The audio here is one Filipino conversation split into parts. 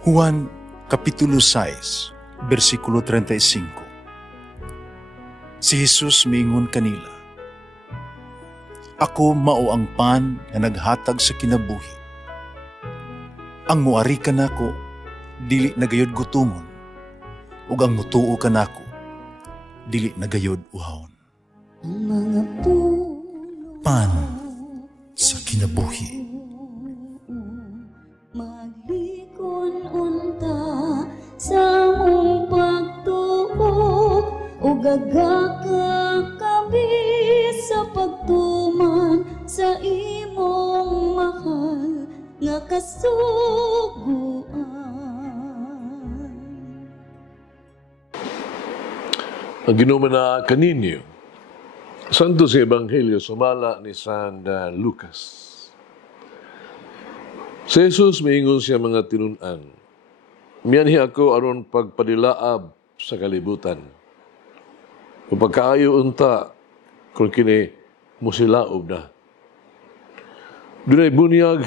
Juan Kapitulo 6, versikulo 35. Si Jesus miingon kanila, "Ako mao ang pan nga naghatag sa kinabuhi. Ang muari kanako dili nagayod gutomon, ug ang mutuo kanako dili nagayod uhawon." Pan sa kinabuhi. Maglikon unta sa mong pagtuo ug gagaka kami sa pagtuman sa imong mahal nga kasuguan. Ang ginuman na kaninyo, Santo sa Ebanghelyo sumala ni San Lucas. Si Jesus miingon siya mga tinunan, "Miyanhi ako aron pagpadilaab sa kalibutan. Kung pagkaayo unta, kung kini musilaob na. Dunay bunyag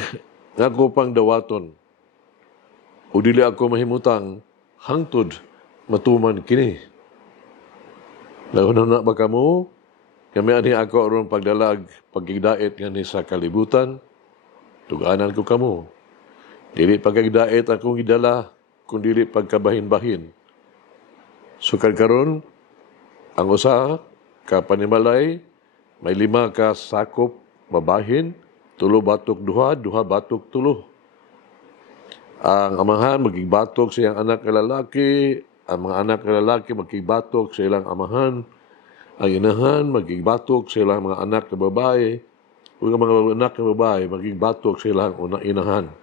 nga ako pang dawaton, o dili ako mahimutang hangtod matuman kini. Lahunan na ba kamo? Kami ani ako aron pagdalag pagigdait nga ni sa kalibutan, tuganan ko kamo. Dili pagigdait akong idala, kung dili pagkabahin-bahin. Sukad karon, ang usa ka panimalay, may 5 ka sakop mabahin, 3 batok duha, 2 batok 3. Ang amahan magigbatok sa iyang anak na lalaki, ang mga anak na lalaki magigbatok sa ilang amahan, ang inahan magigbatok sa ilang mga anak na babae, o ang mga anak na babae magigbatok sa ilang inahan.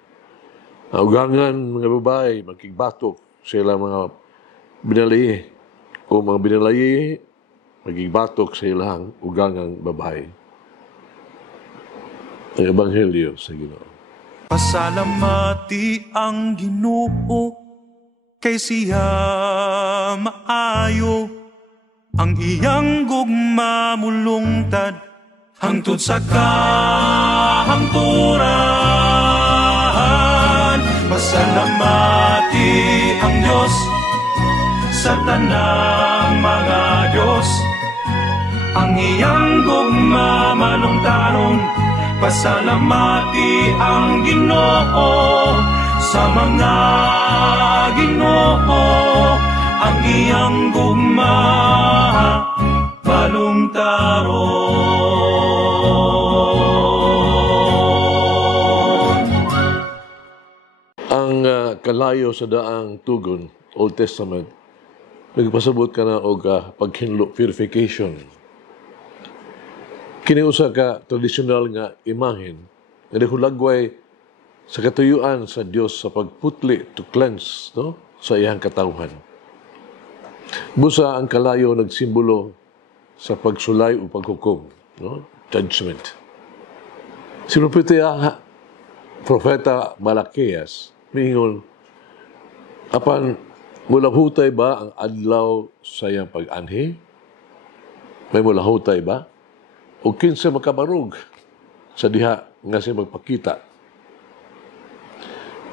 Ang ugangan mga babae magigbatok sa ilang mga binalayi, o mga binalayi magigbatok sa ilang ugangang babae. Ang Ebanghelyo sa Ginoo. Pasalamati ang Ginoo, kay siya maayo. Ang iyang gugma mulungtad hangtod sa kahangturan. Pasalamati ang Diyos sa tanang mga Diyos. Ang iyang gugma malungtaron. Pasalamati ang Ginoo sa mga Ginoo. Ang iyang gugma balungtaron. Ang kalayo sa daang tugon, Old Testament, nagpasabot ka na og paghinlo, purification. Kini usa ka tradisyonal nga imahen nga nahulagway sa katuyuan sa Dios sa pagputli, to cleanse, no, sa iyang katawhan. Busa ang kalayo nagsimbolo sa pagsulay o paghukom, no? Judgment. Si Propeta Malakias, miingon, apan mulahutay ba ang adlaw sa iyang pag-anhi? May mulahutay ba? O kinsa makabarog sa diha nga siya magpakita?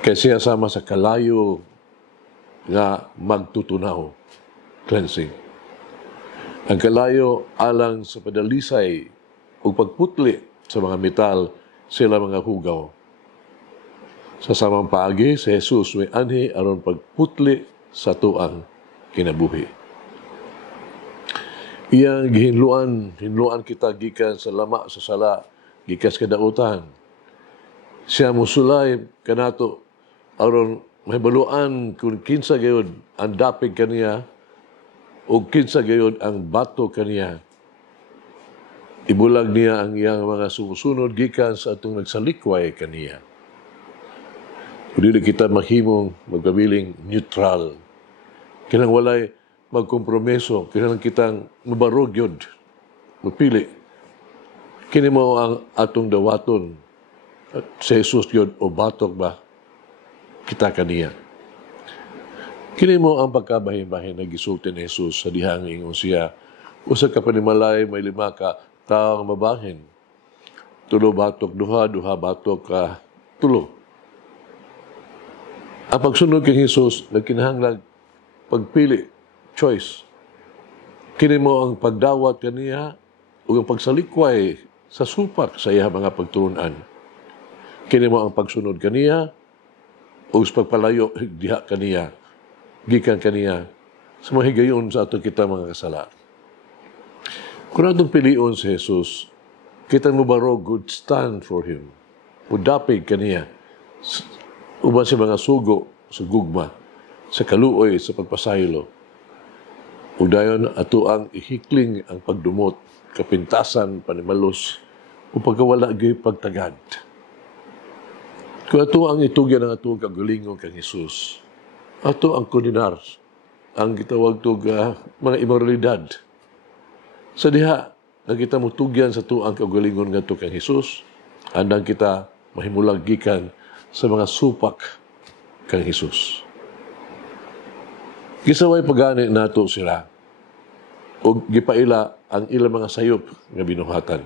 Kaya siya sama sa kalayo nga magtutunaw, cleansing. Ang kalayo alang sa padalisay o pagputli sa mga metal sila mga hugaw. Sa samang paagi, si Jesus may anhi aron pagputli sa tuang kinabuhi. Iyang hinluan kita gikan sa lama sa sala, gikas kadautan. Siya musulay kanato aron mahibaluan kung kinsa gayud ang dapig kaniya o kinsa gayud ang bato kaniya. Ibulag niya ang iyang mga sumusunod gikan sa atong nagsalikway kaniya. Dili kita mahimong magkabiling neutral. Kinang walay magkompromiso, kinang kitang mabarog yun, mapili. Kini mo ang atong dawaton at sa Jesus yun o batok ba kita kaniya. Kini mo ang pagkabahin-bahin na gisulti ni Jesus sa dihang ingon siya, usa ka panimalay may 5 ka taong mabahin. 3 batok duha, 2 batok 3. Ang pagsunod kay Jesus, nagkinahanglan pagpili, choice. Kini mo ang pagdawat kaniya o ang pagsalikway sa supak sa iya mga pagtuunan. Kini mo ang pagsunod kaniya o sa pagpalayo diha kaniya, gikan kaniya sa mga higayon sa ato kita mga kasala. Kung atong pilion si Jesus, kita mo baro good stand for Him. Udapig kaniya. Uban sa mga sugo, sa gugma, sa kaluoy, sa pagpasaylo. Udayon ato ang ihikling ang pagdumot, kapintasan, panimalos, o pagkawala gay pagtagad. Kung ato ang itugyan ng ato kagalingon kang Jesus, ato ang kondinar, ang gitawag to mga imoralidad. Sa diha, na kita mutugyan sa ato ang kagalingon nga ato kang Jesus, andang kita mahimulag gikan sa mga supak kang Jesus. Gisaway pagani nato sila o gipaila ang ilang mga sayop nga binuhatan.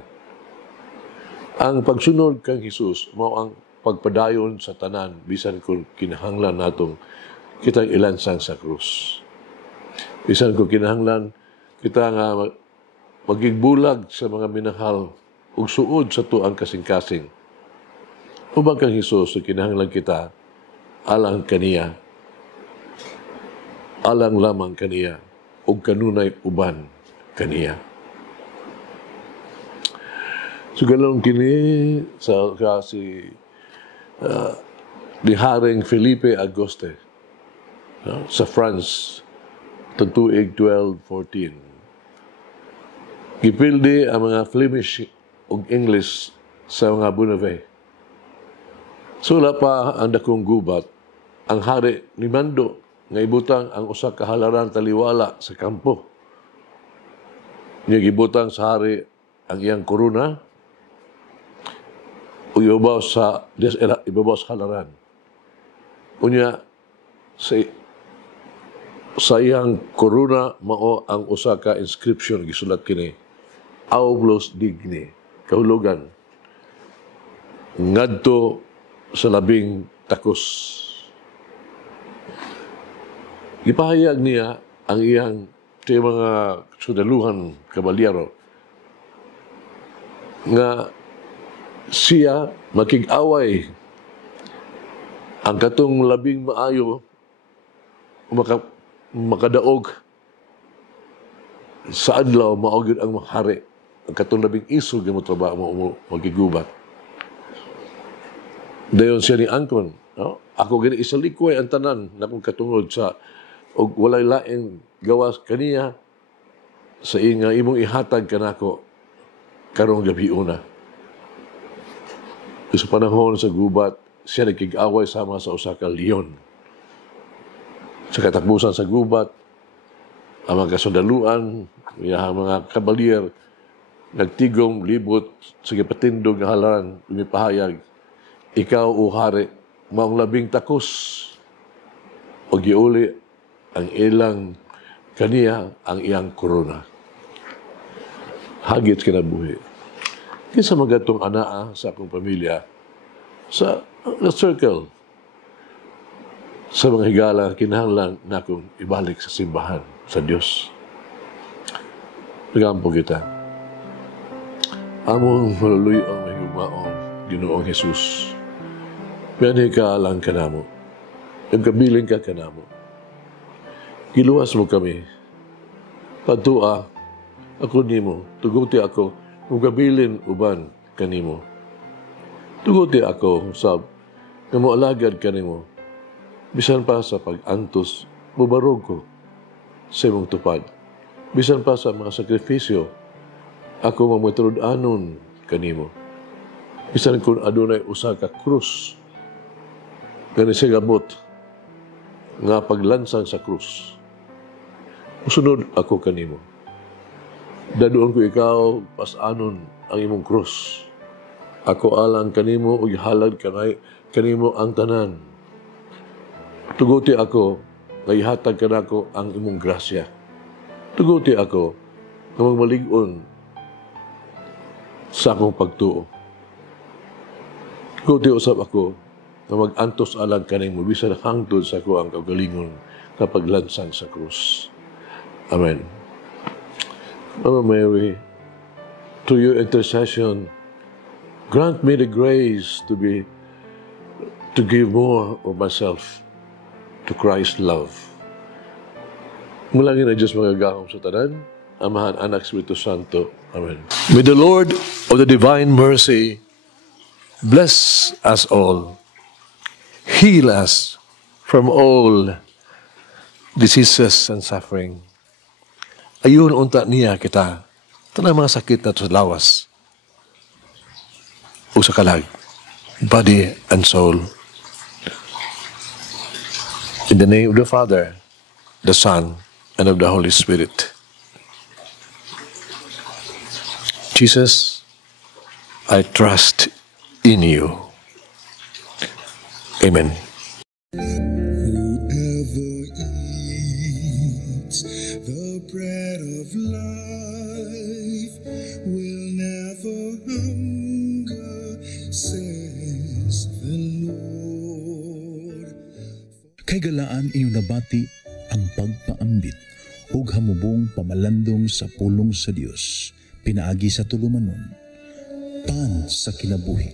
Ang pagsunod kang Jesus mao ang pagpadayon sa tanan bisan kung kinahanglan natong kitang ilansang sa krus. Bisan kung kinahanglan kita nga magigbulag sa mga minahal ug suod sa tuang kasing-kasing. Ubang kang Jesus, kinahanglan kita, alang kaniya, alang lamang kaniya, o kanunay uban kaniya. So, galong kini sa si ni Haring Felipe Auguste sa France, tuig 1214. Gipildi ang mga Flemish o English sa mga Bonnevet. Sula pa ang dakong gubat, ang hari ni Mando nga ibutang ang usa ka halaran taliwala sa kampo. Niya gibutang sa hari ang iyang korona o ibabaw sa halaran. Unya sa iyang korona mao ang usa ka inscription gisulat kini Aulus Digni, kahulugan ngadto sa labing takos. Ipahayag niya ang iyang mga sudaluhan kabalyero nga siya makig-away ang katong labing maayo makadaog sa adlaw maog ang hari ang katong labing isog nga mo trabaho mo magigubat. Dayon siya ni angkon, no? Ako gani isalikway ang tanan na kong katungod sa og walay laing gawas kaniya sa imong ihatag kanako karong gabi una. Sa panahon sa gubat, siya nagkig-away sama sa usa ka leon. Sa katakbusan sa gubat, ang mga kasundaluan, ang mga kabalyer, nagtigom, libot, sa gipatindog nga halaran, lumipahayag, ikaw o hari, maong labing takos, o giuli ang ilang kaniya, ang iyang korona. Hagit kinabuhi. Kinsa magatong anaa sa akong pamilya, sa circle, sa mga higala, kinahanglan na akong ibalik sa simbahan, sa Diyos. Nagampo kita. Among maluluyong may humaong Ginoong Jesus. Piyanay ka lang kanamo. Yung kabiling ka kanamo. Giluwas mo kami. Padua, ako nimo. Tuguti ako. Mugabilin uban kanimo. Tuguti ako sa namualagad kanimo. Bisan pa sa pag-antos, bubarog ko sa imong tupad. Bisan pa sa mga sakripisyo, ako mamutulod-anon kanimo. Bisan kung adunay usa ka krus, gani siya gabot, nga paglansang sa krus. Musunod ako kanimo. Daduon ko ikaw, pas-anon ang imong krus. Ako alang kanimo, ug halad kanimo ang tanan. Tuguti ako, nga ihatag kanako ang imong grasya. Tuguti ako, nga magmalig-on sa akong pagtuo. Tuguti usab ako, na mag-antos alang kaning mobisan hangtod sa ko ang kagalingon kapag lansang sa krus. Amen. Mama Mary, through your intercession, grant me the grace to give more of myself to Christ's love. Mulangin na Diyos magagahom sa tanan, Amahan, Anak, Espiritu Santo. Amen. May the Lord of the divine mercy bless us all, heal us from all diseases and suffering. Ayun unta niya kita, tanang mga sakit na to sa lawas, o sa kalag, body and soul. In the name of the Father, the Son, and of the Holy Spirit. Jesus, I trust in you. Amen. Whoever eats the bread of life will never hunger, says the Lord. Kay galaan inyong nabati ang pagpaambit ug hamubong pamalandong sa pulong sa Dios pinaagi sa tulumanon. Pan sa kinabuhi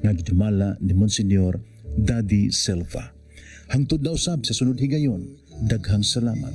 nga gidumala ni Monsignor Daddy Silva. Hangtod na usab sa sunod higayon, daghang salamat.